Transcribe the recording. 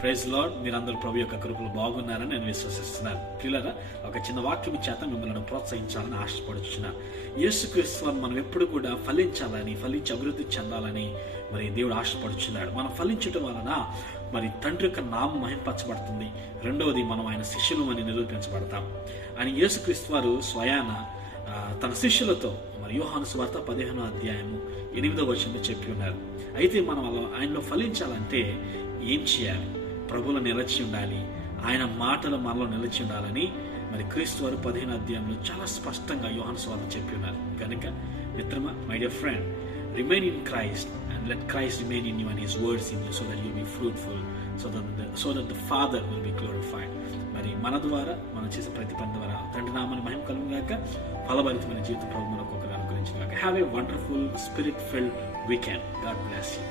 Praise lord. మీరందరూ ప్రభు యొక్క కృపలు బాగున్నారని నేను విశ్వసిస్తున్నాను. ప్రియులారా, ఒక చిన్న వాక్యం చేత మిమ్మల్ని ప్రోత్సహించాలని ఆశపడుచున్నాను. యేసుక్రీస్తు మనం ఎప్పుడు కూడా ఫలించాలని, ఫలించి అభివృద్ధి చెందాలని మరి దేవుడు ఆశపడుచున్నాడు. మనం ఫలించడం వలన మరి తండ్రి యొక్క నామం మహింపరచబడుతుంది. రెండవది, మనం ఆయన శిష్యులు అని నిరూపించబడతాం. అని యేసుక్రీస్తు వారు స్వయాన తన శిష్యులతో మరి యోహాను సువార్త 15వ అధ్యాయము 8వ వచనంలో చెప్పి ఉన్నారు. అయితే మనం ఆయనలో ఫలించాలంటే ఏం చేయాలి? ప్రభువులో నిలిచి ఉండాలి, ఆయన మాటలు మనలో నిలిచి ఉండాలని మరి క్రీస్తు వారు 15వ అధ్యాయంలో చాలా స్పష్టంగా యోహాను సువార్త చెప్పి ఉన్నారు. కనుక మిత్రమా, my dear friend, remain in Christ and let Christ remain in you and His words in you, so that you will be fruitful, so that the Father will be glorified. మరి మన ద్వారా మనం చేసే ప్రతి పని ద్వారా తండ్రి నామాన్ని మహిమ కలుగుగాక, ఫలభరితమైన జీవిత ప్రభు మనకు ఒకరు అనుగ్రహించుగాక. Have a wonderful spirit filled weekend. God bless you.